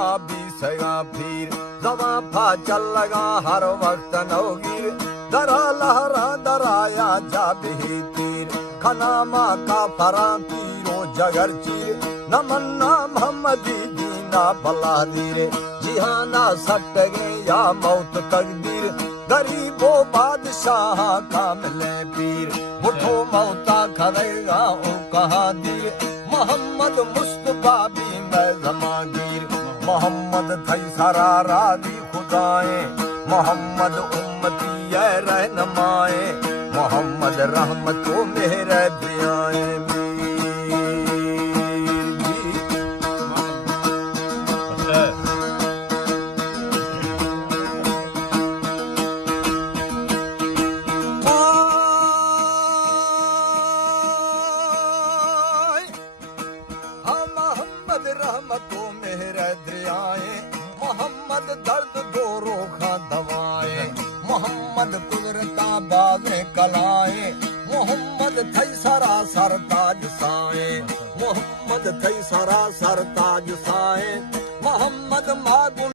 माँ भी सगा फिर जवा फा चल लगा हर वक्त नौगीर दरा लहरा दराया जा भी तीर खना माँ का फरा पीरो जगर चीर नमन्ना मोहम्मदी दीना भला दीरे जिहाना सट गए या मौत तकदीर गरीबो बादशाह का मिले पीर उठो मौता खड़ेगा ओ कहा दीर मोहम्मद मुस्तफा भी मैं जमागीर मोहम्मद थई सारा राजी खुदाए मोहम्मद उम्मती है रहनुमाए मोहम्मद रहमतो मेरे बियाए रहमतो मेरे दरियाए मोहम्मद दर्द दो रोखा दवाए मोहम्मद कुदरता बाज़े कलाए मोहम्मद थई सारा सरताज साए मोहम्मद थई सारा सरताज साए मोहम्मद मागुन